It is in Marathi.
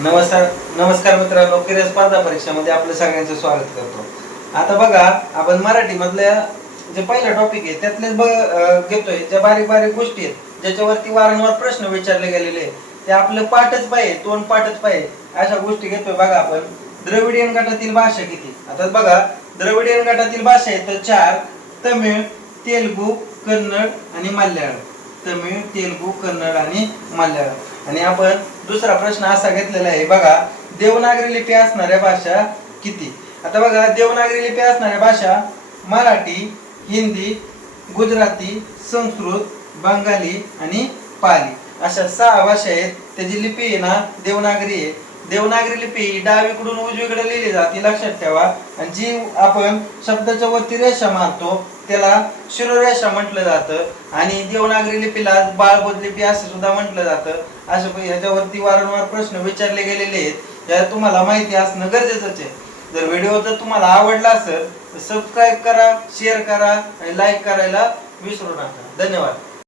नमस्कार नमस्कार मित्रांनो क्रिया स्पर्धा परीक्षामध्ये आपलं सगळ्यांचं स्वागत करतो. आता बघा आपण मराठी मधल्या जे पहिला टॉपिक आहे त्यातलेच बघ घेतोय. ज्या बारीक बारीक गोष्टी आहेत ज्याच्यावरती वारंवार प्रश्न विचारले गेलेले आहेत ते आपलं पाठच पाहिजे तोंड पाठच पाहिजे अशा गोष्टी घेतोय बघा आपण. द्रविडियन गटातील भाषा किती? आता बघा द्रविडियन गटातील भाषा आहे तर चार तमिळ तेलगू कन्नड आणि मल्याळम. तमिळ तेलगू कन्नड आणि मल्याळम. आणि आपण दुसरा प्रश्न असा घेतलेला आहे. बघा देवनागरी लिपी असणाऱ्या भाषा किती? आता बघा देवनागरी लिपी असणाऱ्या भाषा मराठी हिंदी गुजराती संस्कृत बंगाली आणि पाली. अशा सहा भाषा आहेत. त्याची लिपी आहे ना देवनागरी आहे. देवनागरी लिपी ही डावीकडून उजवीकडे लिहिली जाते. लक्षात ठेवा. आणि जी आपण शब्दाच्या वरती रेषा मारतो त्याला शिरोरेषा म्हटलं जातं आणि देवनागरी लिपीला बाळबोध लिपी असं सुद्धा म्हटलं जातं. असं प- ह्याच्यावरती वारंवार प्रश्न विचारले गेलेले आहेत. या तुम्हाला माहिती असणं गरजेचंच आहे. जर व्हिडिओ जर तुम्हाला आवडला असेल तर सबस्क्राईब करा शेअर करा आणि लाईक करायला विसरू नका. धन्यवाद.